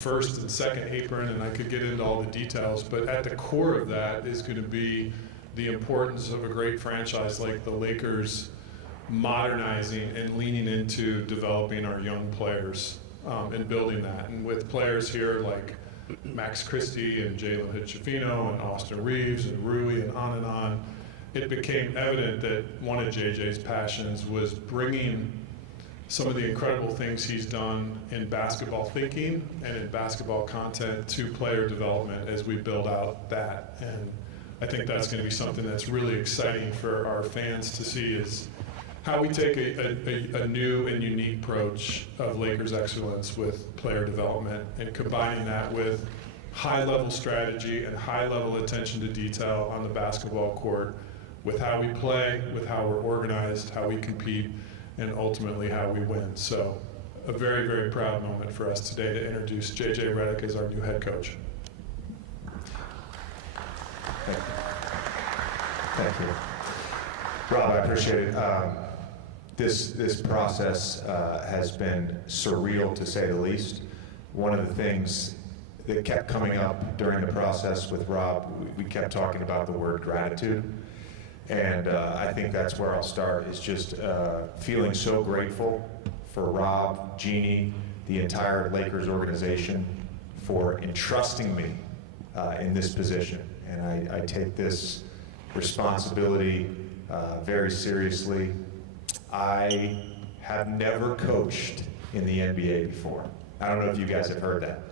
first and second apron, and I could get into all the details, but at the core of that is going to be the importance of a great franchise like the Lakers modernizing and leaning into developing our young players and building that. And with players here like Max Christie and Jalen Hood-Schifino and Austin Reeves and Rui and on, it became evident that one of JJ's passions was bringing some of the incredible things he's done in basketball thinking and in basketball content to player development as we build out that. And I think that's going to be something that's really exciting for our fans to see, is how we take a new and unique approach of Lakers excellence with player development and combining that with high-level strategy and high-level attention to detail on the basketball court, with how we play, with how we're organized, how we compete, and ultimately how we win. So a very, very proud moment for us today to introduce JJ Redick as our new head coach. Thank you. Thank you. Rob, I appreciate it. This process has been surreal, to say the least. One of the things that kept coming up during the process with Rob, we kept talking about the word gratitude. And I think that's where I'll start, is just feeling so grateful for Rob, Jeannie, the entire Lakers organization for entrusting me in this position. And I take this responsibility very seriously. I have never coached in the NBA before. I don't know if you guys have heard that.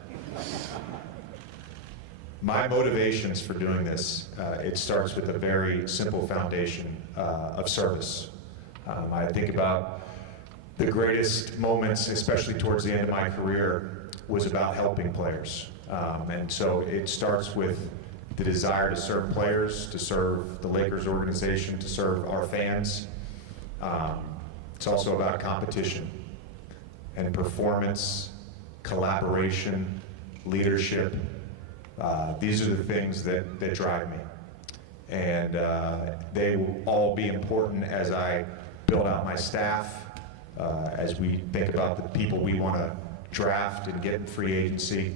My motivations for doing this, it starts with a very simple foundation of service. I think about the greatest moments, especially towards the end of my career, was about helping players. And so it starts with the desire to serve players, to serve the Lakers organization, to serve our fans. It's also about competition and performance, collaboration, leadership. These are the things that drive me. And they will all be important as I build out my staff, as we think about the people we want to draft and get in free agency,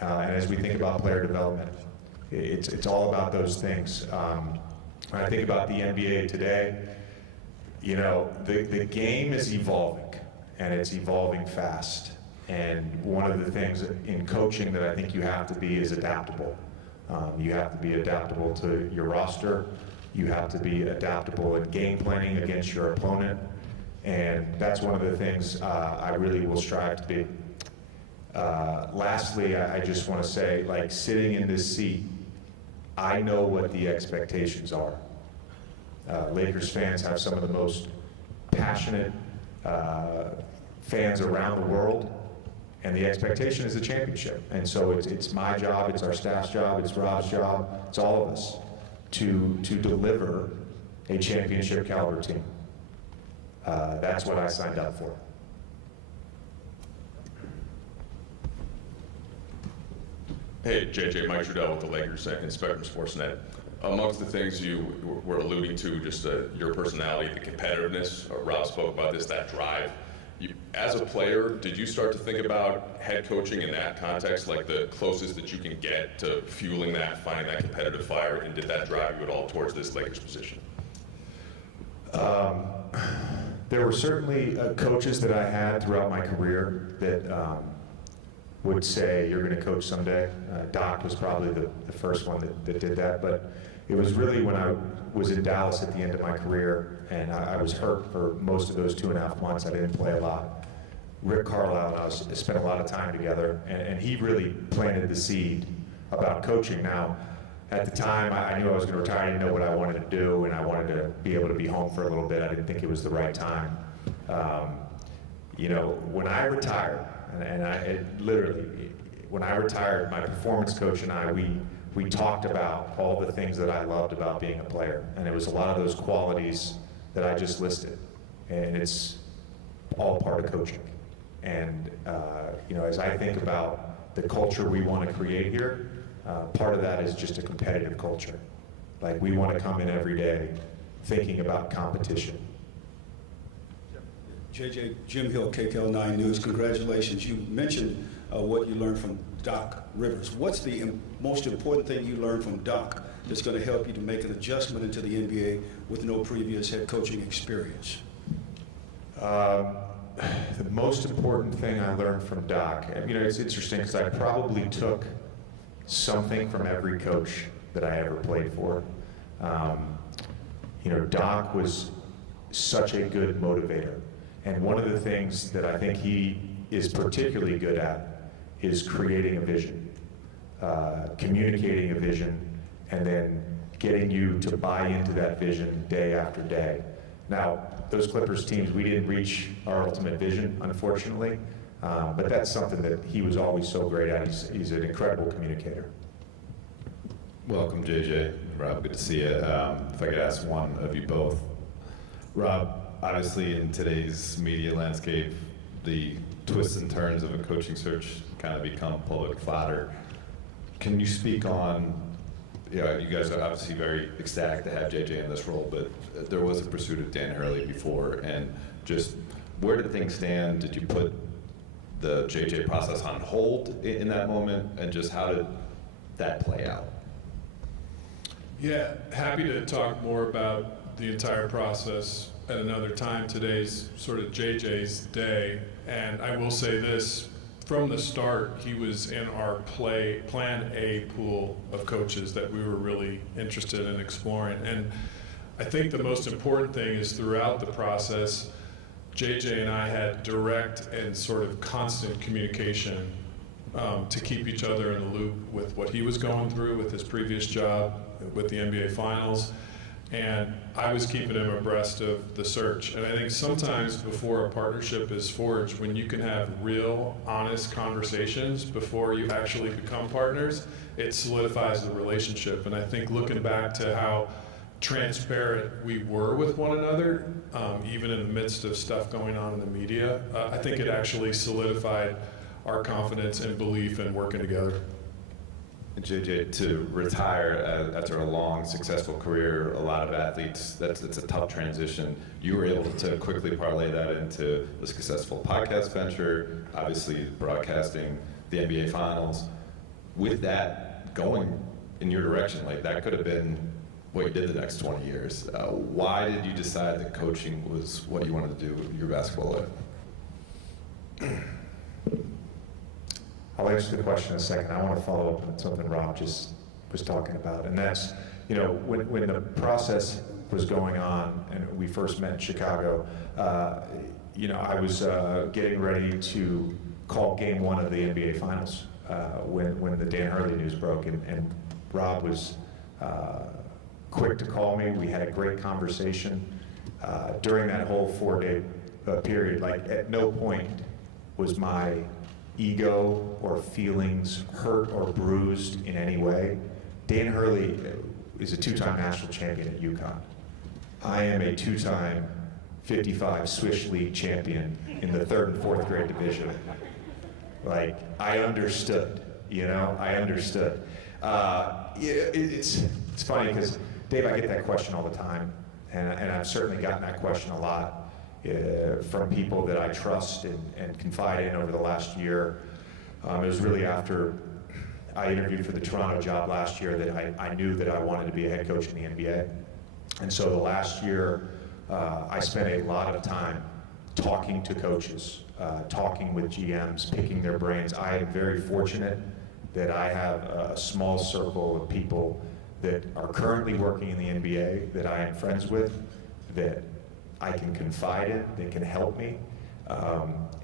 and as we think about player development. It's all about those things. When I think about the NBA today, you know, the game is evolving, and it's evolving fast. And one of the things in coaching that I think you have to be is adaptable. You have to be adaptable to your roster. You have to be adaptable in game planning against your opponent. And that's one of the things I really will strive to be. Lastly, I just want to say, like, sitting in this seat, I know what the expectations are. Lakers fans have some of the most passionate fans around the world. And the expectation is a championship. And so it's my job, it's our staff's job, it's Rob's job, it's all of us to deliver a championship caliber team. That's what I signed up for. Hey, JJ, Mike Trudell with the Lakers and Spectrum Sportsnet. Amongst the things you were alluding to, just your personality, the competitiveness, Rob spoke about this, that drive. As a player, did you start to think about head coaching in that context, like the closest that you can get to fueling that, finding that competitive fire, and did that drive you at all towards this Lakers position? There were certainly coaches that I had throughout my career that would say, you're going to coach someday. Doc was probably the first one that did that, but it was really when I was in Dallas at the end of my career, and I was hurt for most of those 2.5 months. I didn't play a lot. Rick Carlisle and I spent a lot of time together, and he really planted the seed about coaching. Now, at the time, I knew I was going to retire. I didn't know what I wanted to do, and I wanted to be able to be home for a little bit. I didn't think it was the right time. You know, when I retired, when I retired, my performance coach and I, we talked about all the things that I loved about being a player. And it was a lot of those qualities that I just listed. And it's all part of coaching. And, you know, as I think about the culture we want to create here, part of that is just a competitive culture. Like, we want to come in every day thinking about competition. JJ, Jim Hill, KKL 9 News, congratulations. You mentioned what you learned from Doc Rivers. What's the most important thing you learned from Doc that's going to help you to make an adjustment into the NBA with no previous head coaching experience? The most important thing I learned from Doc, it's interesting because I probably took something from every coach that I ever played for. Doc was such a good motivator. And one of the things that I think he is particularly good at is creating a vision, communicating a vision, and then getting you to buy into that vision day after day. Now, those Clippers teams, we didn't reach our ultimate vision, unfortunately, but that's something that he was always so great at. He's an incredible communicator. Welcome, JJ. Rob, good to see you. If I could ask one of you both. Rob, obviously in today's media landscape, the twists and turns of a coaching search kind of become public fodder. Can you speak on, you guys are obviously very ecstatic to have JJ in this role, but there was a pursuit of Dan Hurley before, and just where did things stand? Did you put the JJ process on hold in that moment, and just how did that play out? Yeah, happy to talk more about the entire process at another time. Today's sort of JJ's day, and I will say this, from the start, he was in our plan A pool of coaches that we were really interested in exploring. And I think the most important thing is throughout the process, JJ and I had direct and sort of constant communication to keep each other in the loop with what he was going through with his previous job with the NBA Finals. And I was keeping him abreast of the search. And I think sometimes before a partnership is forged, when you can have real, honest conversations before you actually become partners, it solidifies the relationship. And I think looking back to how transparent we were with one another, even in the midst of stuff going on in the media, I think it actually solidified our confidence and belief in working together. JJ, to retire after a long, successful career, a lot of athletes, it's a tough transition. You were able to quickly parlay that into a successful podcast venture, obviously broadcasting the NBA Finals. With that going in your direction, like that could have been what you did the next 20 years. Why did you decide that coaching was what you wanted to do with your basketball life? I'll answer the question in a second. I want to follow up on something Rob just was talking about, and that's, when the process was going on and we first met in Chicago, I was getting ready to call Game 1 of the NBA Finals when the Dan Hurley news broke, and Rob was quick to call me. We had a great conversation during that whole 4-day period. Like, at no point was my ego or feelings hurt or bruised in any way. Dan Hurley is a 2-time national champion at UConn. I am a 2-time 55 Swiss League champion in the 3rd and 4th grade division. Like, I understood, I understood. It's funny because, Dave, I get that question all the time, and I've certainly gotten that question a lot. From people that I trust and confide in over the last year. It was really after I interviewed for the Toronto job last year that I knew that I wanted to be a head coach in the NBA. And so the last year, I spent a lot of time talking to coaches, talking with GMs, picking their brains. I am very fortunate that I have a small circle of people that are currently working in the NBA that I am friends with, that I can confide in, that can help me.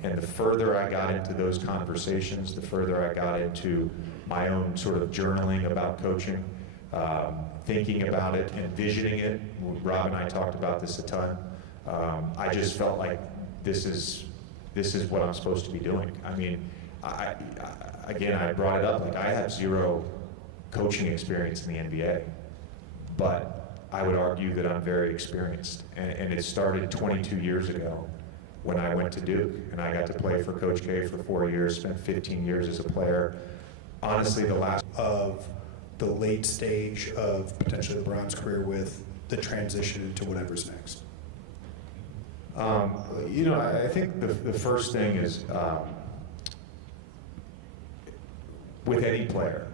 And the further I got into those conversations, the further I got into my own sort of journaling about coaching, thinking about it, envisioning it. Rob and I talked about this a ton. I just felt like this is what I'm supposed to be doing. I mean, I brought it up, like I have 0 coaching experience in the NBA, but I would argue that I'm very experienced. And it started 22 years ago when I went to Duke, and I got to play for Coach K for 4 years, spent 15 years as a player. Honestly, the last of the late stage of potentially LeBron's career with the transition into whatever's next? I think the first thing is with any player.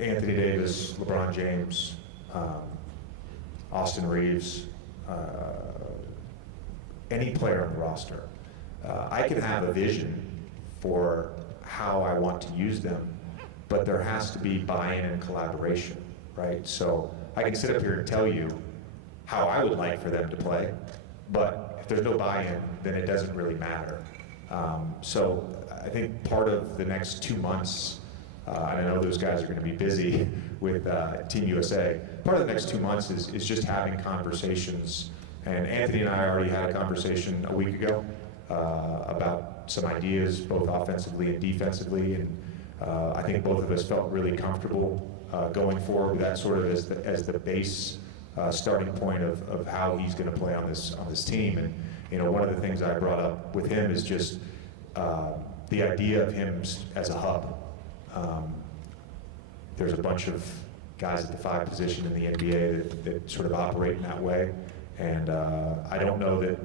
Anthony Davis, LeBron James, Austin Reeves, any player on the roster. I can have a vision for how I want to use them, but there has to be buy-in and collaboration, right? So I can sit up here and tell you how I would like for them to play, but if there's no buy-in, then it doesn't really matter. So I think part of the next 2 months, and I know those guys are going to be busy with Team USA, part of the next 2 months is just having conversations. And Anthony and I already had a conversation a week ago about some ideas, both offensively and defensively, and I think both of us felt really comfortable going forward with that sort of as the base starting point of how he's going to play on this team. And you know, one of the things I brought up with him is just the idea of him as a hub. There's a bunch of guys at the 5 position in the NBA that sort of operate in that way, and I don't know that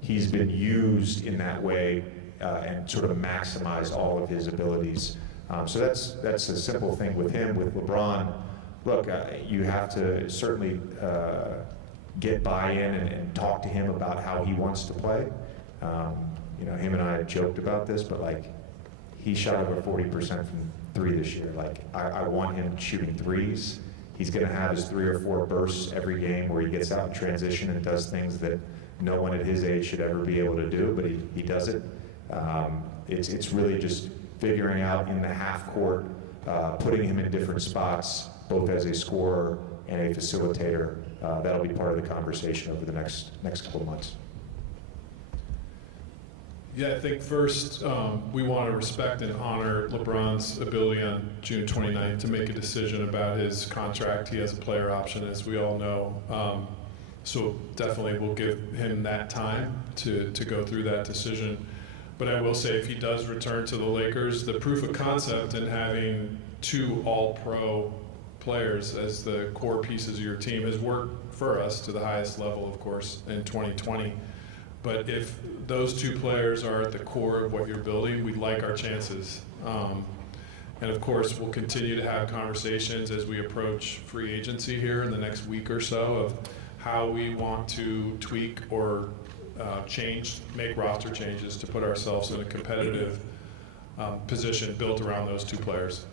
he's been used in that way and sort of maximized all of his abilities. So that's a simple thing with him. With LeBron, look, you have to certainly get buy-in and talk to him about how he wants to play. You know, him and I joked about this, but like, he shot over 40% from 3 this year. Like, I want him shooting threes. He's going to have his 3 or 4 bursts every game where he gets out in transition and does things that no one at his age should ever be able to do, but he does it. It's really just figuring out in the half court, putting him in different spots, both as a scorer and a facilitator. That'll be part of the conversation over the next couple of months. Yeah, I think first we want to respect and honor LeBron's ability on June 29th to make a decision about his contract. He has a player option, as we all know. So definitely we'll give him that time to go through that decision. But I will say, if he does return to the Lakers, the proof of concept in having 2 all-pro players as the core pieces of your team has worked for us to the highest level, of course, in 2020. But if those 2 players are at the core of what you're building, we'd like our chances. And of course, we'll continue to have conversations as we approach free agency here in the next week or so of how we want to tweak or make roster changes to put ourselves in a competitive position built around those 2 players.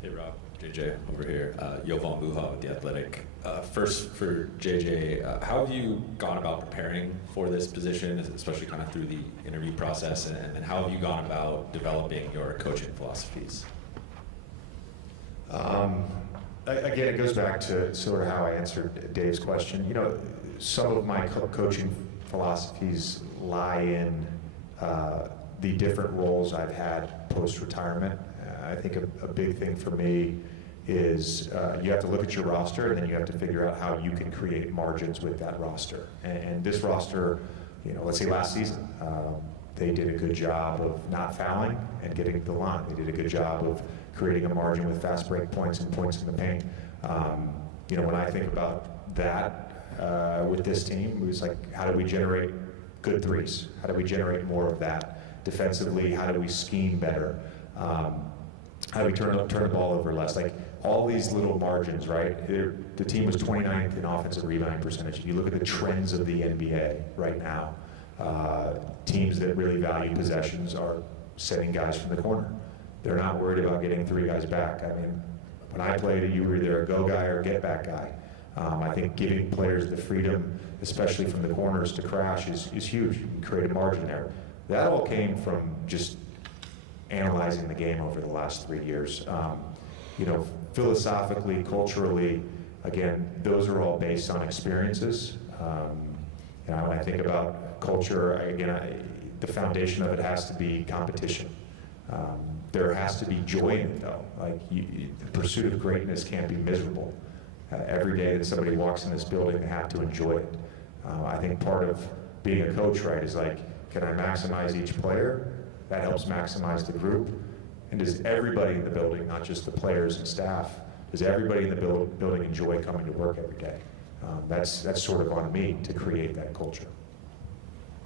Hey Rob, JJ over here. Yovan Buha with The Athletic. First for JJ, how have you gone about preparing for this position, especially kind of through the interview process, and how have you gone about developing your coaching philosophies? Again, it goes back to sort of how I answered Dave's question. You know, some of my coaching philosophies lie in the different roles I've had post-retirement. I think a big thing for me is you have to look at your roster, and then you have to figure out how you can create margins with that roster. And this roster, you know, let's say last season, they did a good job of not fouling and getting to the line. They did a good job of creating a margin with fast break points and points in the paint. You know, when I think about that with this team, it was like, how do we generate good threes? How do we generate more of that? Defensively, how do we scheme better? How do we turn the ball over less? Like, all these little margins, right? The team was 29th in offensive rebounding percentage. If you look at the trends of the NBA right now, teams that really value possessions are setting guys from the corner. They're not worried about getting 3 guys back. I mean, when I played, you were either a go guy or a get back guy. I think giving players the freedom, especially from the corners, to crash is huge. You can create a margin there. That all came from just analyzing the game over the last 3 years. You know, philosophically, culturally, again, those are all based on experiences. You know, when I think about culture, again, the foundation of it has to be competition. There has to be joy in it, though. Like, the pursuit of greatness can't be miserable. Every day that somebody walks in this building, they have to enjoy it. I think part of being a coach, right, is like, can I maximize each player? That helps maximize the group. And does everybody in the building, not just the players and staff, does everybody in the building enjoy coming to work every day? That's sort of on me to create that culture.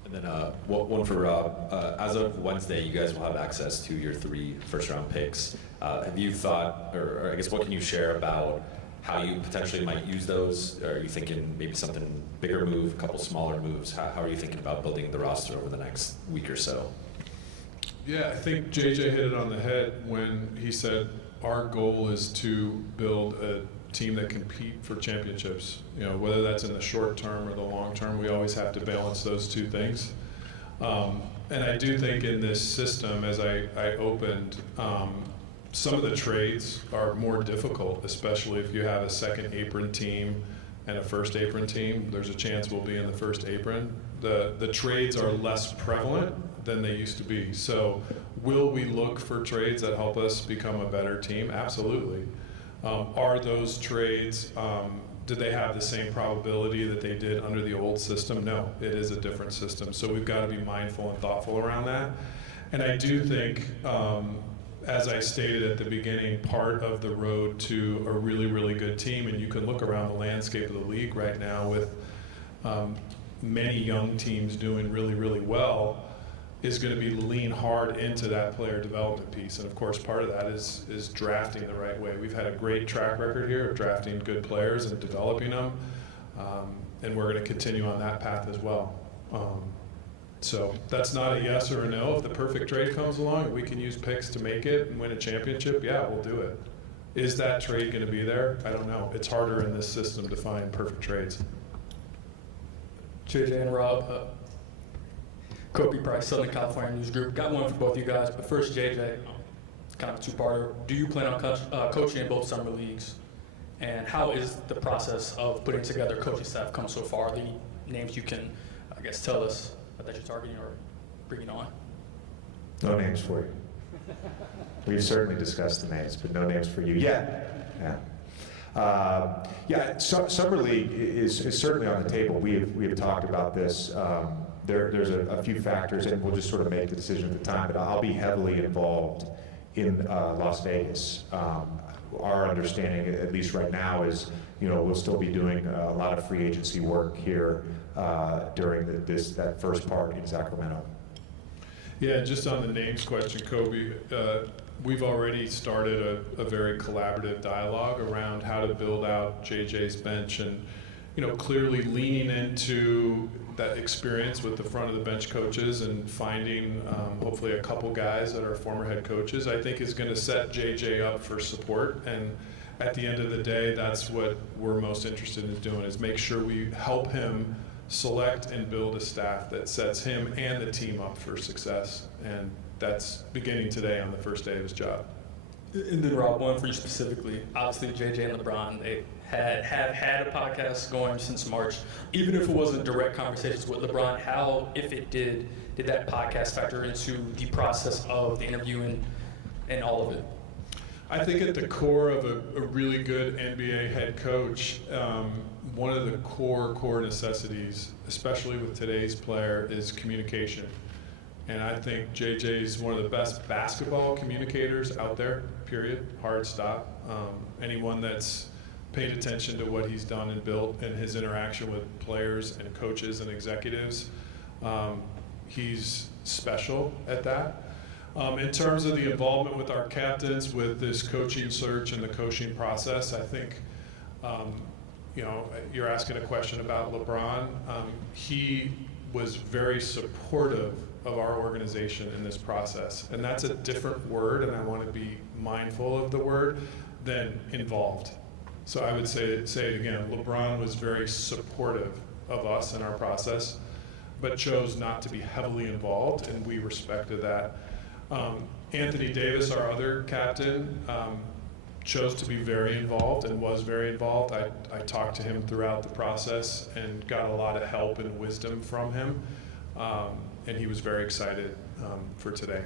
And Then one for Rob. As of Wednesday, you guys will have access to your 3 first-round picks. Have you thought, or I guess, what can you share about how you potentially might use those? Are you thinking maybe something bigger move, a couple smaller moves? How are you thinking about building the roster over the next week or so? Yeah, I think JJ hit it on the head when he said our goal is to build a team that compete for championships. You know, whether that's in the short term or the long term, we always have to balance those two things. And I do think in this system, as I opened, some of the trades are more difficult, especially if you have a second apron team and a first apron team. There's a chance we'll be in the first apron. The trades are less prevalent than they used to be. So will we look for trades that help us become a better team? Absolutely. Are those trades, do they have the same probability that they did under the old system? No, it is a different system. So we've got to be mindful and thoughtful around that. And I do think, as I stated at the beginning, part of the road to a really, really good team, and you can look around the landscape of the league right now with many young teams doing really, really well, is going to be lean hard into that player development piece. And of course, part of that is drafting the right way. We've had a great track record here of drafting good players and developing them, and we're going to continue on that path as well. So that's not a yes or a no. If the perfect trade comes along and we can use picks to make it and win a championship, yeah, we'll do it. Is that trade going to be there? I don't know. It's harder in this system to find perfect trades. JJ and Rob, Kobe Price, Southern California News Group. Got one for both you guys, but first, JJ, it's kind of a two-parter. Do you plan on coaching in both summer leagues? And how is the process of putting together coaching staff come so far? Are there any names you can, I guess, tell us that you're targeting or bringing on? No names for you. We've certainly discussed the names, but no names for you yet. Yeah. Summer League is certainly on the table. We have talked about this. There's a few factors, and we'll just sort of make the decision at the time, but I'll be heavily involved in Las Vegas. Our understanding, at least right now, is we'll still be doing a lot of free agency work here during that first part in Sacramento. Yeah, just on the names question, Kobe, we've already started a very collaborative dialogue around how to build out JJ's bench, and clearly leaning into that experience with the front of the bench coaches and finding hopefully a couple guys that are former head coaches, I think is going to set JJ up for support. And at the end of the day, that's what we're most interested in doing, is make sure we help him select and build a staff that sets him and the team up for success. And that's beginning today on the first day of his job. And then Rob, one for you specifically. Obviously, JJ and LeBron, they have had a podcast going since March. Even if it wasn't direct conversations with LeBron, how, if it did that podcast factor into the process of the interview and all of it? I think at the core of a really good NBA head coach, one of the core necessities, especially with today's player, is communication. And I think JJ is one of the best basketball communicators out there, period, hard stop. Anyone that's paid attention to what he's done and built and his interaction with players and coaches and executives, he's special at that. In terms of the involvement with our captains, with this coaching search and the coaching process, I think, you're asking a question about LeBron. He was very supportive of our organization in this process. And that's a different word, and I want to be mindful of the word, than involved. So I would say it again, LeBron was very supportive of us in our process, but chose not to be heavily involved, and we respected that. Anthony Davis, our other captain, chose to be very involved and was very involved. I talked to him throughout the process and got a lot of help and wisdom from him, and he was very excited for today.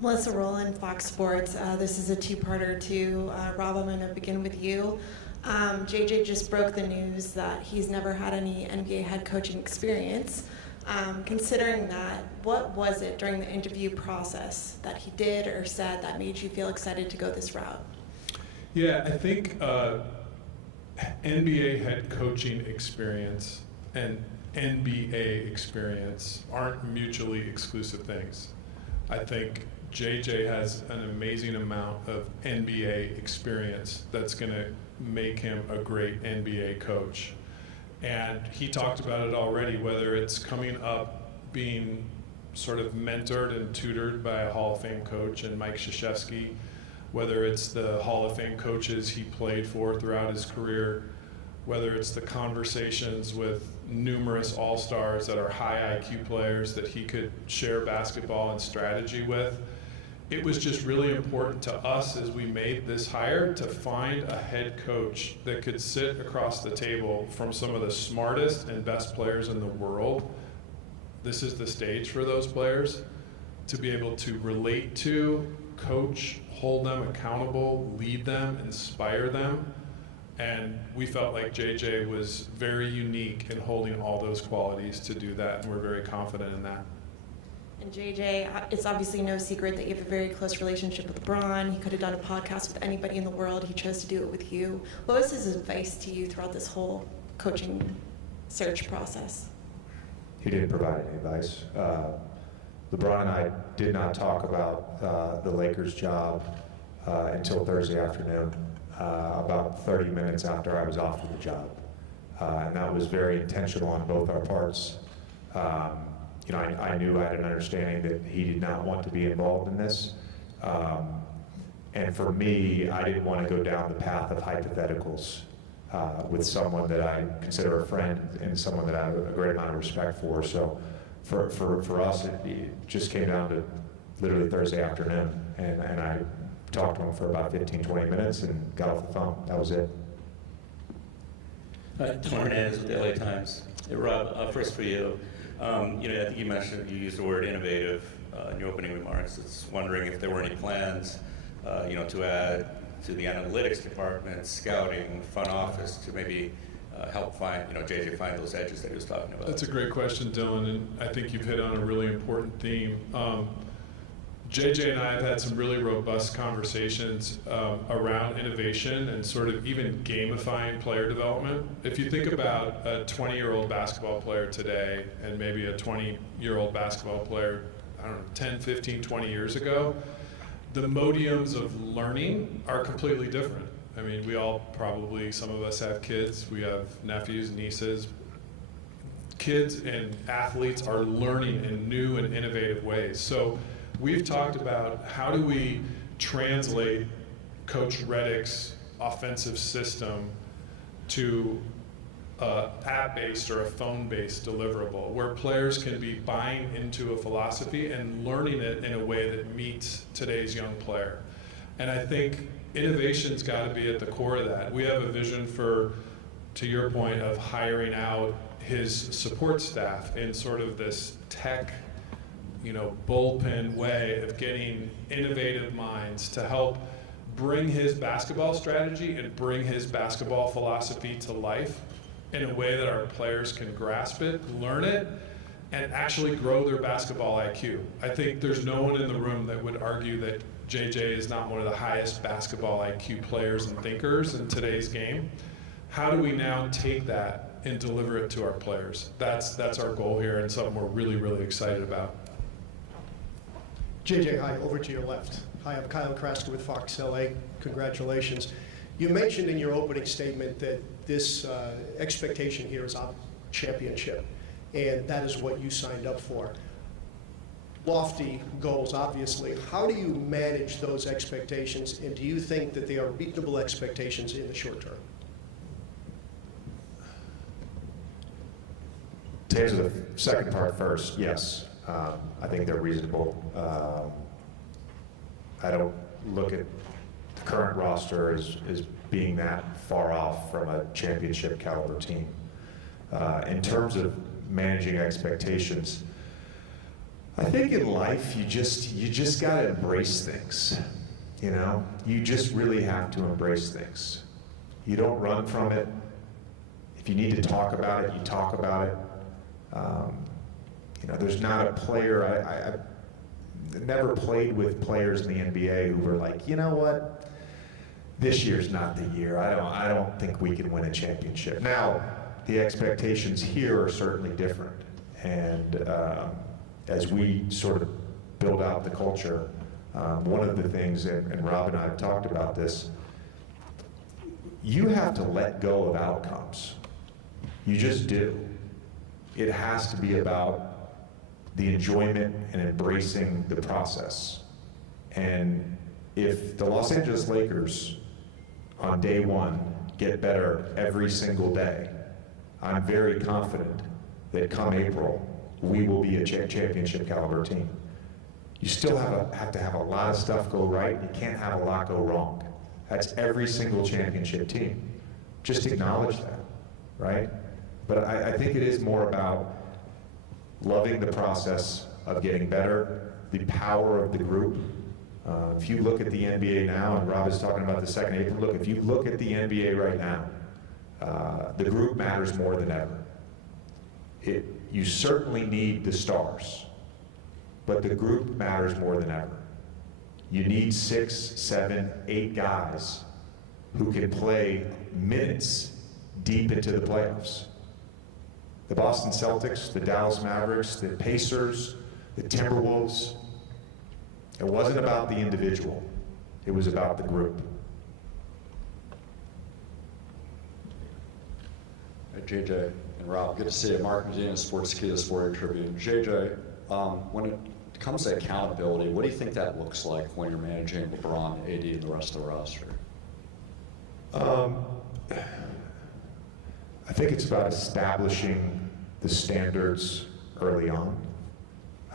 Melissa Rowland, Fox Sports. This is a two-parter too. Rob, I'm going to begin with you. JJ just broke the news that he's never had any NBA head coaching experience. Considering that, what was it during the interview process that he did or said that made you feel excited to go this route? Yeah, I think NBA head coaching experience, and NBA experience aren't mutually exclusive things. I think JJ has an amazing amount of NBA experience that's going to make him a great NBA coach. And he talked about it already, whether it's coming up being sort of mentored and tutored by a Hall of Fame coach and Mike Krzyzewski, whether it's the Hall of Fame coaches he played for throughout his career, whether it's the conversations with numerous all-stars that are high IQ players that he could share basketball and strategy with. It was just really important to us as we made this hire to find a head coach that could sit across the table from some of the smartest and best players in the world. This is the stage for those players to be able to relate to, coach, hold them accountable, lead them, inspire them. And we felt like JJ was very unique in holding all those qualities to do that, and we're very confident in that. And JJ, it's obviously no secret that you have a very close relationship with LeBron. He could have done a podcast with anybody in the world. He chose to do it with you. What was his advice to you throughout this whole coaching search process? He didn't provide any advice. LeBron and I did not talk about the Lakers job until Thursday afternoon, about 30 minutes after I was offered the job. And that was very intentional on both our parts. You know, I knew I had an understanding that he did not want to be involved in this. And for me, I didn't want to go down the path of hypotheticals with someone that I consider a friend and someone that I have a great amount of respect for. So for us, it just came down to literally Thursday afternoon. And I talked to him for about 15, 20 minutes and got off the phone. That was it. Tom Hernandez with the LA Times. Hey, Rob, first for you. You know, I think you mentioned, you used the word innovative in your opening remarks. It's wondering if there were any plans, you know, to add to the analytics department, scouting, front office, to maybe help find, you know, JJ find those edges that he was talking about. That's a great question, Dylan, and I think you've hit on a really important theme. JJ and I have had some really robust conversations around innovation and sort of even gamifying player development. If you think about a 20-year-old basketball player today and maybe a 20-year-old basketball player, I don't know, 10, 15, 20 years ago, the modiums of learning are completely different. I mean, we all probably, some of us have kids, we have nephews, nieces. Kids and athletes are learning in new and innovative ways. So we've talked about how do we translate Coach Redick's offensive system to an app-based or a phone-based deliverable, where players can be buying into a philosophy and learning it in a way that meets today's young player. And I think innovation's got to be at the core of that. We have a vision for, to your point, of hiring out his support staff in sort of this tech, you know, bullpen way of getting innovative minds to help bring his basketball strategy and bring his basketball philosophy to life in a way that our players can grasp it, learn it, and actually grow their basketball IQ. I think there's no one in the room that would argue that JJ is not one of the highest basketball IQ players and thinkers in today's game. How do we now take that and deliver it to our players? That's our goal here, and something we're really, really excited about. JJ, hi, over to your left. Hi, I'm Kyle Kraska with Fox LA. Congratulations. You mentioned in your opening statement that this expectation here is a championship, and that is what you signed up for. Lofty goals, obviously. How do you manage those expectations, and do you think that they are reasonable expectations in the short term? To answer the second part first, yes. I think they're reasonable. I don't look at the current roster as being that far off from a championship caliber team. In terms of managing expectations, I think in life you just got to embrace things. You know, you just really have to embrace things. You don't run from it. If you need to talk about it, you talk about it. You know, there's not a player, I never played with players in the NBA who were like, you know what, this year's not the year. I don't think we can win a championship. Now, the expectations here are certainly different. And as we sort of build out the culture, one of the things, and Rob and I have talked about this, you have to let go of outcomes. You just do. It has to be about the enjoyment and embracing the process. And if the Los Angeles Lakers on day one get better every single day, I'm very confident that come April, we will be a championship caliber team. You still have to have a lot of stuff go right. You can't have a lot go wrong. That's every single championship team. Just acknowledge that, right? But I think it is more about loving the process of getting better, the power of the group. If you look at the NBA now, and Rob is talking about the second April, look, if you look at the NBA right now, the group matters more than ever. You certainly need the stars, but the group matters more than ever. You need 6, 7, 8 guys who can play minutes deep into the playoffs. The Boston Celtics, the Dallas Mavericks, the Pacers, the Timberwolves. It wasn't about the individual. It was about the group. JJ and Rob, good to see you. Mark Medina, Sports Key, the Sporting Tribune. JJ, when it comes to accountability, what do you think that looks like when you're managing LeBron, AD, and the rest of the roster? I think it's about establishing the standards early on.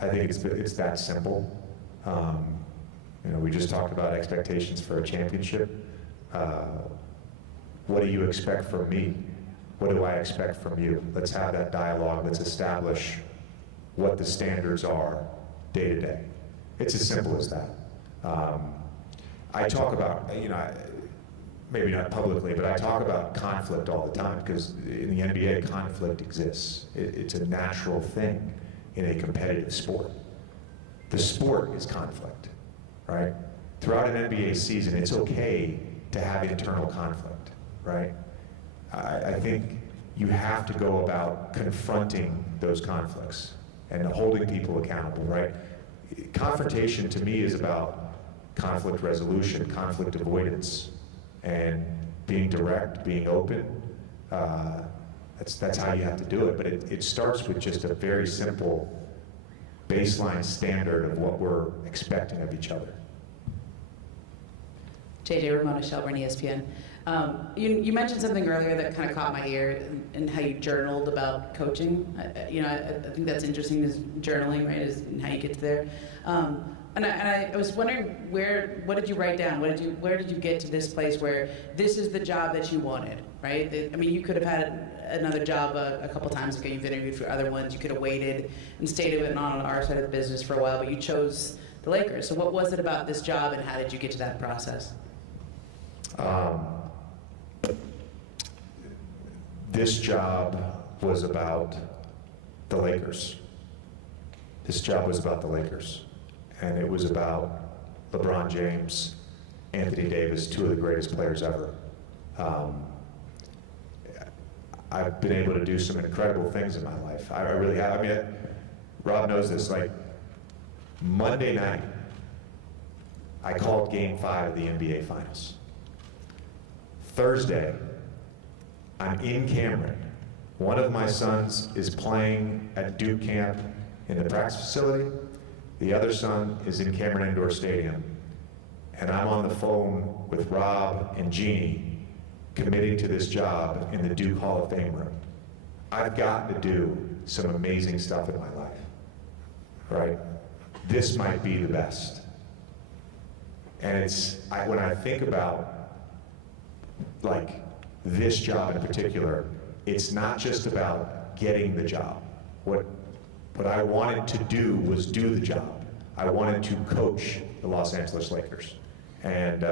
I think it's that simple. We just talked about expectations for a championship. What do you expect from me? What do I expect from you? Let's have that dialogue. Let's establish what the standards are day to day. It's as simple as that. I talk about, maybe not publicly, but I talk about conflict all the time because in the NBA, conflict exists. It's a natural thing in a competitive sport. The sport is conflict, right? Throughout an NBA season, it's okay to have internal conflict, right? I think you have to go about confronting those conflicts and holding people accountable, right? Confrontation to me is about conflict resolution, conflict avoidance, and being direct, being open. That's how you have to do it, but it starts with just a very simple baseline standard of what we're expecting of each other. JJ, Ramona Shelburne, ESPN. You mentioned something earlier that kind of caught my ear, and how you journaled about coaching. I think that's interesting, is journaling, right? And how you get to there. And I was wondering, what did you write down? Where did you get to this place where this is the job that you wanted, right? You could have had another job a couple times ago. You've interviewed for other ones. You could have waited and stayed on our side of the business for a while, but you chose the Lakers. So what was it about this job, and how did you get to that process? This job was about the Lakers. This job was about the Lakers. And it was about LeBron James, Anthony Davis, two of the greatest players ever. I've been able to do some incredible things in my life. I really have. Rob knows this. Monday night, I called Game 5 of the NBA Finals. Thursday, I'm in Cameron. One of my sons is playing at Duke camp in the practice facility. The other son is in Cameron Indoor Stadium. And I'm on the phone with Rob and Jeannie, committing to this job in the Duke Hall of Fame room. I've gotten to do some amazing stuff in my life, right? This might be the best. And when I think about this job in particular, it's not just about getting the job. What I wanted to do was do the job. I wanted to coach the Los Angeles Lakers. And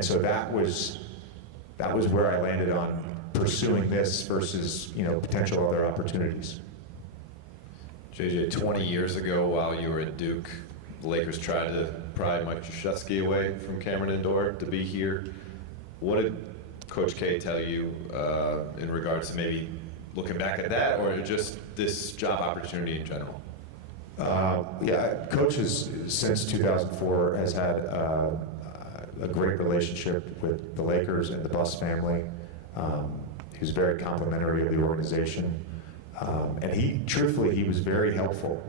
so that was where I landed on pursuing this versus potential other opportunities. JJ, 20 years ago, while you were at Duke, the Lakers tried to pry Mike Krzyzewski away from Cameron Indoor to be here. What did Coach K tell you in regards to maybe looking back at that, or just this job opportunity in general? Yeah, Coach has, since 2004, has had a great relationship with the Lakers and the Buss family. He was very complimentary of the organization. And truthfully, he was very helpful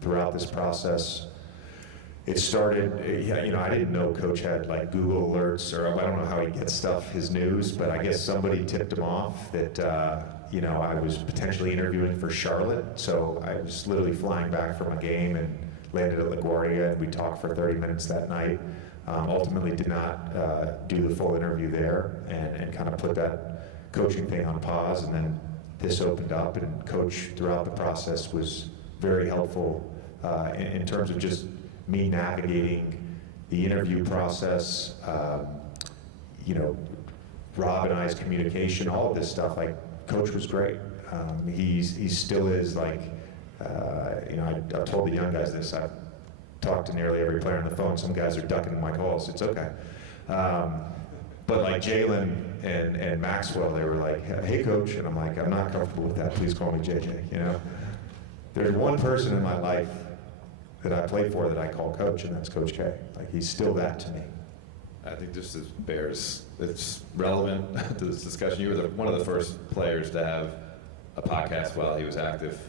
throughout this process. It started, I didn't know Coach had like Google alerts, or I don't know how he gets his news, but I guess somebody tipped him off that, I was potentially interviewing for Charlotte. So I was literally flying back from a game and landed at LaGuardia, and we talked for 30 minutes that night. Ultimately did not do the full interview there, and kind of put that coaching thing on pause, and then this opened up, and Coach throughout the process was very helpful in terms of just me navigating the interview process, Rob and I's communication, all of this stuff. Like, Coach was great. He still is, like, I've told the young guys this. I've talked to nearly every player on the phone. Some guys are ducking my calls. It's okay. But like Jalen and Maxwell, they were like, "Hey, Coach," and I'm like, "I'm not comfortable with that. Please call me JJ." There's one person in my life that I play for that I call Coach, and that's Coach K. Like, he's still that to me. I think just as Bears, it's relevant to this discussion. You were one of the first players to have a podcast while he was active.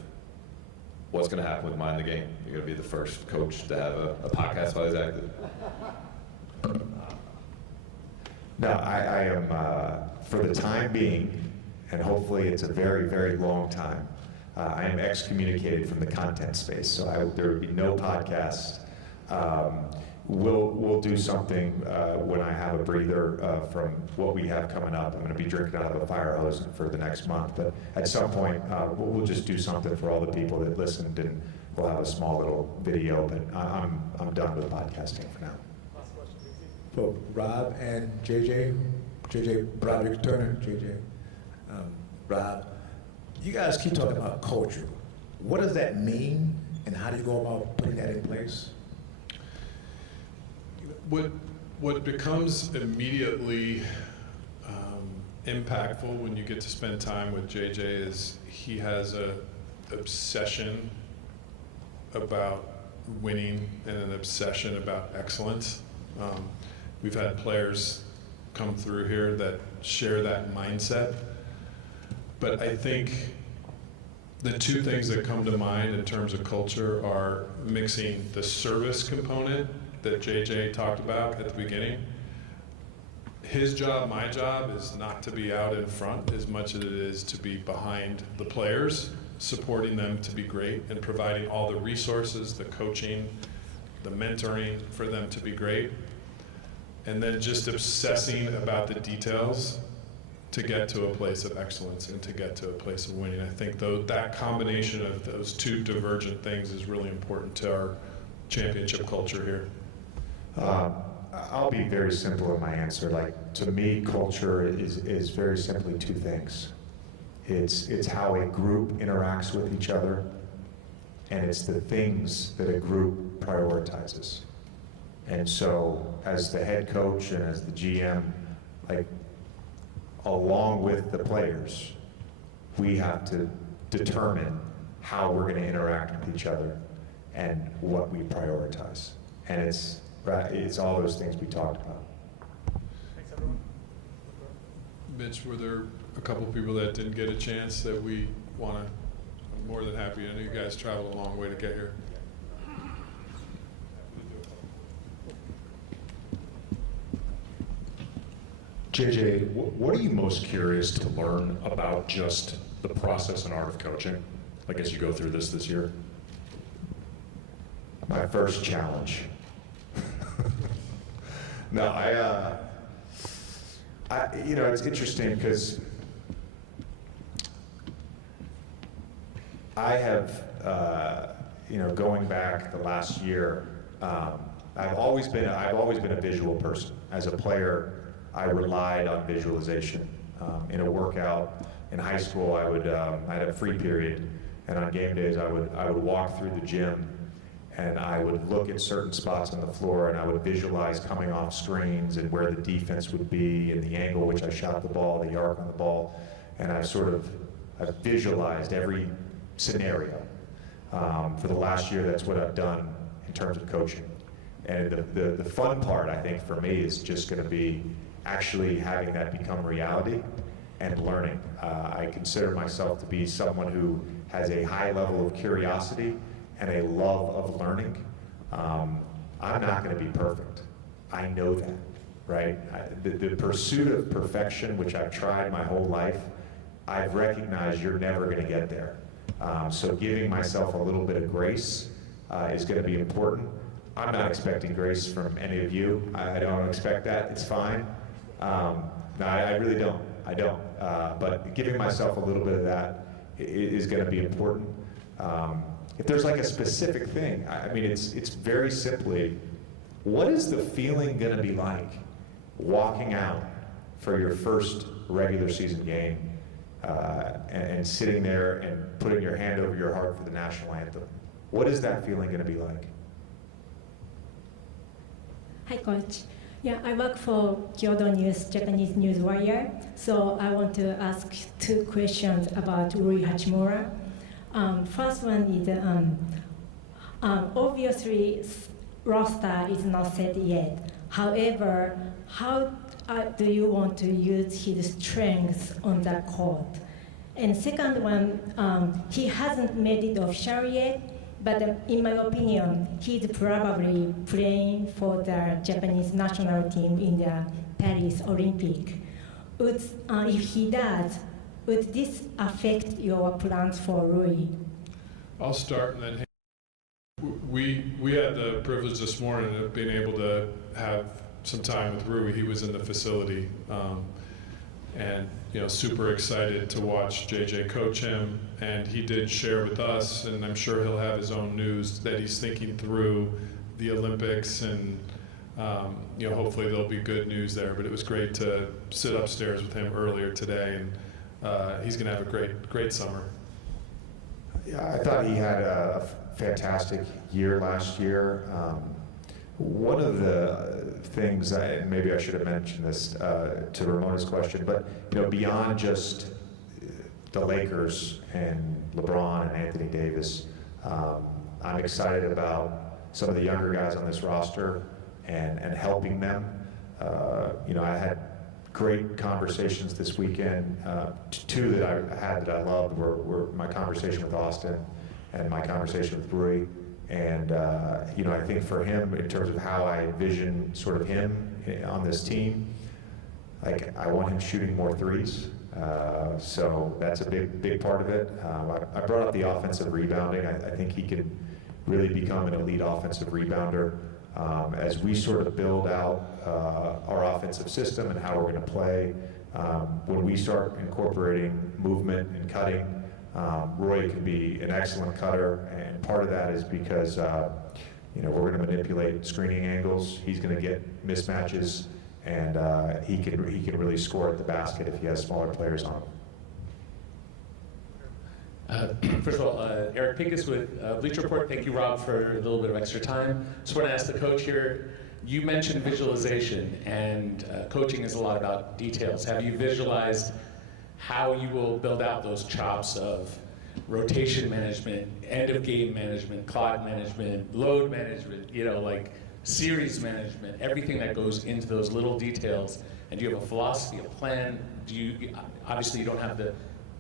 What's going to happen with Mind the Game? You're going to be the first coach to have a podcast while he's active. No, I am, for the time being, and hopefully it's a very, very long time, I am excommunicated from the content space, so there would be no podcast. We'll do something when I have a breather from what we have coming up. I'm going to be drinking out of a fire hose for the next month, but at some point we'll just do something for all the people that listened, and we'll have a small little video. But I'm done with podcasting for now. For Rob and JJ Broderick Turner, Rob, you guys keep talking about culture. What does that mean, and how do you go about putting that in place? What becomes immediately impactful when you get to spend time with JJ is he has an obsession about winning and an obsession about excellence. We've had players come through here that share that mindset. But I think the two things that come to mind in terms of culture are mixing the service component that JJ talked about at the beginning. His job, my job, is not to be out in front as much as it is to be behind the players, supporting them to be great and providing all the resources, the coaching, the mentoring for them to be great. And then just obsessing about the details to get to a place of excellence and to get to a place of winning. I think that combination of those two divergent things is really important to our championship culture here. I'll be very simple in my answer. Like, to me, culture is very simply two things. It's how a group interacts with each other, and it's the things that a group prioritizes. And so, as the head coach and as the GM, like, along with the players, we have to determine how we're going to interact with each other and what we prioritize. And it's all those things we talked about. Thanks, everyone. Mitch, were there a couple of people that didn't get a chance that we want to? I'm more than happy. I know you guys traveled a long way to get here. JJ, what are you most curious to learn about just the process and art of coaching, like as you go through this year? My first challenge. No, it's interesting because I have, going back the last year, I've always been a visual person. As a player, I relied on visualization. In a workout in high school, I had a free period, and on game days, I would walk through the gym, and I would look at certain spots on the floor, and I would visualize coming off screens and where the defense would be, and the angle which I shot the ball, the arc on the ball, and I sort of I've visualized every scenario. For the last year, that's what I've done in terms of coaching. And the fun part, I think, for me is just going to be actually having that become reality and learning. I consider myself to be someone who has a high level of curiosity and a love of learning. I'm not going to be perfect. I know that, right? The pursuit of perfection, which I've tried my whole life, I've recognized you're never going to get there. So giving myself a little bit of grace is going to be important. I'm not expecting grace from any of you. I don't expect that. It's fine. No, I really don't. I don't. But giving myself a little bit of that is going to be important. If there's like a specific thing, I mean, it's very simply, what is the feeling going to be like walking out for your first regular season game and sitting there and putting your hand over your heart for the national anthem? What is that feeling going to be like? Hi, Coach. Yeah, I work for Kyoto News, Japanese News Wire. So I want to ask 2 questions about Rui Hachimura. First one is, obviously, roster is not set yet. However, how do you want to use his strengths on the court? And second one, he hasn't made it official yet, but in my opinion, he's probably playing for the Japanese national team in the Paris Olympic. If he does, would this affect your plans for Rui? I'll start and then we had the privilege this morning of being able to have some time with Rui. He was in the facility, and super excited to watch JJ coach him. And he did share with us, and I'm sure he'll have his own news that he's thinking through the Olympics, and hopefully there'll be good news there. But it was great to sit upstairs with him earlier today, and he's going to have a great summer. Yeah, I thought he had a fantastic year last year. One of the things, maybe I should have mentioned this to Ramona's question, but beyond just the Lakers and LeBron and Anthony Davis, I'm excited about some of the younger guys on this roster and helping them. I had great conversations this weekend. 2 that I had that I loved were my conversation with Austin and my conversation with Rui. And I think for him, in terms of how I envision sort of him on this team, like I want him shooting more threes. So that's a big part of it. I brought up the offensive rebounding. I think he can really become an elite offensive rebounder as we sort of build out our offensive system and how we're going to play. When we start incorporating movement and cutting, Roy can be an excellent cutter, and part of that is because we're going to manipulate screening angles. He's going to get mismatches, and he can really score at the basket if he has smaller players on him. First of all, Eric Pincus with Bleacher Report. Thank you, Rob, for a little bit of extra time. Just want to ask the coach here, you mentioned visualization, and coaching is a lot about details. Have you visualized how you will build out those chops of rotation management, end of game management, clock management, load management, like series management, everything that goes into those little details? And do you have a philosophy, a plan? Obviously you don't have the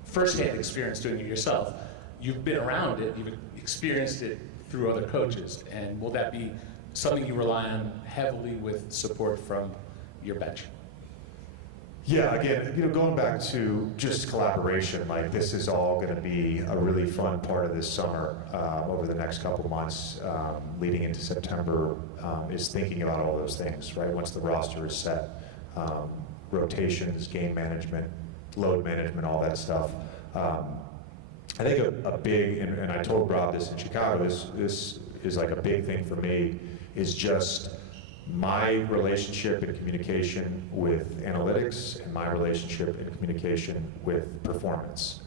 first-hand experience doing it yourself. You've been around it, you've experienced it through other coaches, and will that be something you rely on heavily with support from your bench? Yeah, again, going back to just collaboration, like this is all going to be a really fun part of this summer over the next couple months leading into September, is thinking about all those things, right? Once the roster is set, rotations, game management, load management, all that stuff. I think a big, and I told Rob this in Chicago, this is like a big thing for me, is just my relationship and communication with analytics and my relationship and communication with performance.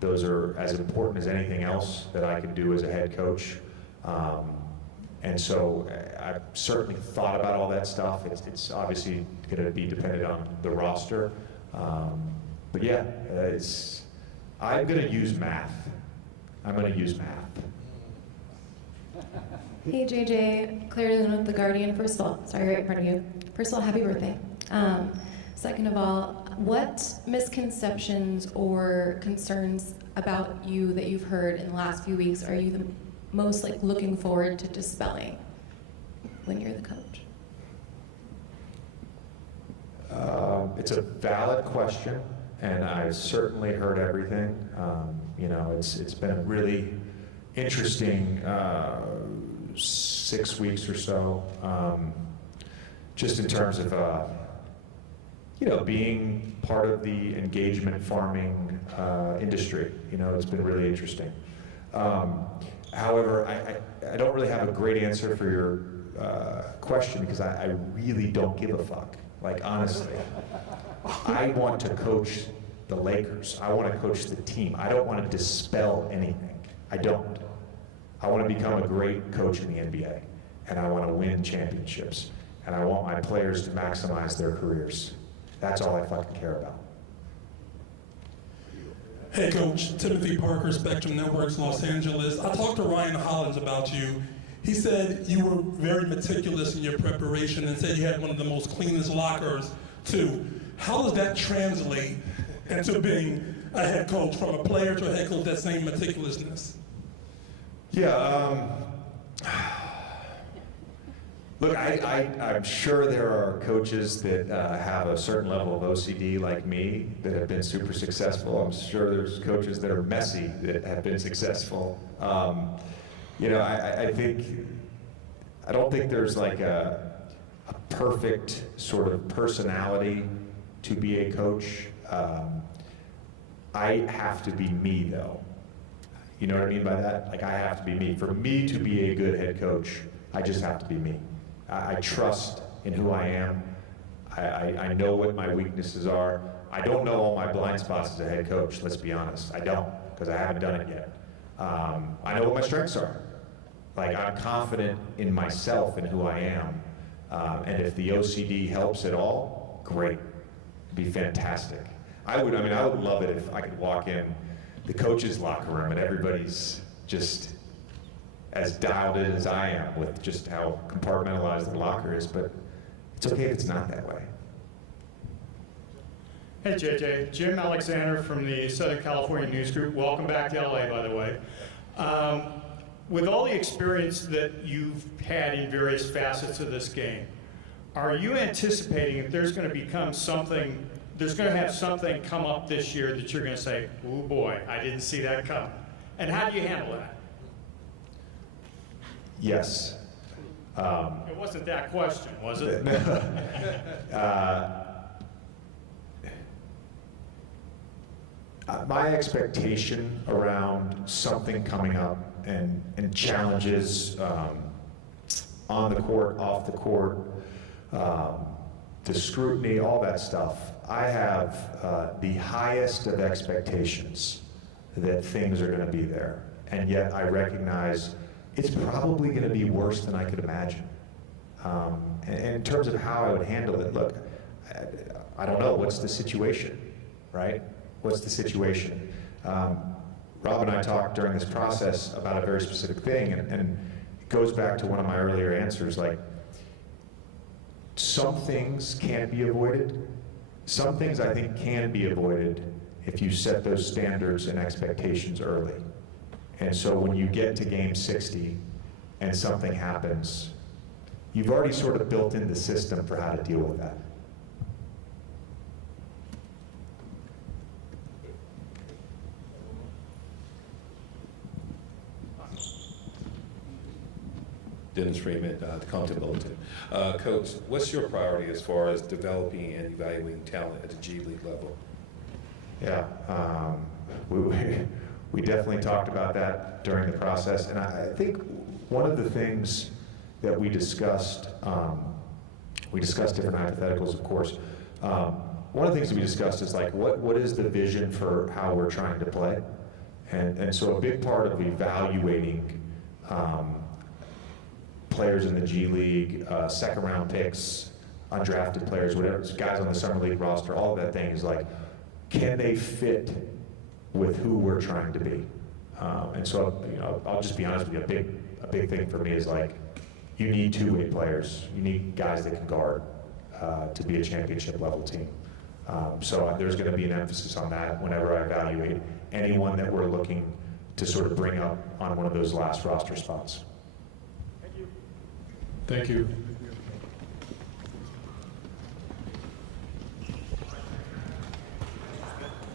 Those are as important as anything else that I can do as a head coach. And so I've certainly thought about all that stuff. It's obviously going to be dependent on the roster. But yeah, I'm going to use math. I'm going to use math. Hey JJ, Claire Lynn with The Guardian. First of all, sorry, right in front of you. First of all, happy birthday. Second of all, what misconceptions or concerns about you that you've heard in the last few weeks are you the most looking forward to dispelling when you're the coach? It's a valid question, and I've certainly heard everything. It's been a really interesting 6 weeks or so, just in terms of being part of the engagement farming industry. It's been really interesting. However, I don't really have a great answer for your question because I really don't give a fuck. Honestly, I want to coach the Lakers. I want to coach the team. I don't want to dispel anything. I don't. I want to become a great coach in the NBA, and I want to win championships, and I want my players to maximize their careers. That's all I fucking care about. Hey Coach, Timothy Parker, Spectrum Networks, Los Angeles. I talked to Ryan Hollins about you. He said you were very meticulous in your preparation and said you had one of the most cleanest lockers too. How does that translate into being a head coach, from a player to a head coach, that same meticulousness? Yeah, look, I'm sure there are coaches that have a certain level of OCD like me that have been super successful. I'm sure there's coaches that are messy that have been successful. I don't think there's a perfect sort of personality to be a coach. I have to be me, though. You know what I mean by that? I have to be me. For me to be a good head coach, I just have to be me. I trust in who I am. I know what my weaknesses are. I don't know all my blind spots as a head coach, let's be honest. I don't, because I haven't done it yet. I know what my strengths are. I'm confident in myself and who I am. And if the OCD helps at all, great. It'd be fantastic. I would love it if I could walk in the coach's locker room and everybody's just as dialed in as I am with just how compartmentalized the locker is, but it's okay if it's not that way. Hey JJ, Jim Alexander from the Southern California News Group. Welcome back to LA, by the way. With all the experience that you've had in various facets of this game, are you anticipating if there's going to become something, there's going to have something come up this year that you're going to say, oh boy, I didn't see that coming? And how do you handle that? Yes. It wasn't that question, was it? My expectation around something coming up and challenges on the court, off the court, the scrutiny, all that stuff, I have the highest of expectations that things are going to be there. And yet I recognize it's probably going to be worse than I could imagine. And in terms of how I would handle it, look, I don't know. What's the situation, right? What's the situation? Rob and I talked during this process about a very specific thing, and it goes back to one of my earlier answers. Some things can't be avoided. Some things I think can be avoided if you set those standards and expectations early. And so when you get to game 60 and something happens, you've already sort of built in the system for how to deal with that. Dennis Freeman, the Content Bulletin. Coach, what's your priority as far as developing and evaluating talent at the G League level? Yeah, we definitely talked about that during the process, and I think one of the things that we discussed different hypotheticals, of course. One of the things that we discussed is what is the vision for how we're trying to play? And so a big part of evaluating players in the G League, second round picks, undrafted players, whatever, guys on the summer league roster, all of that thing is can they fit with who we're trying to be. And so, I'll just be honest with you, a big thing for me is like, you need two-way players. You need guys that can guard to be a championship level team. So there's going to be an emphasis on that whenever I evaluate anyone that we're looking to sort of bring up on one of those last roster spots. Thank you.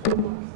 Thank you.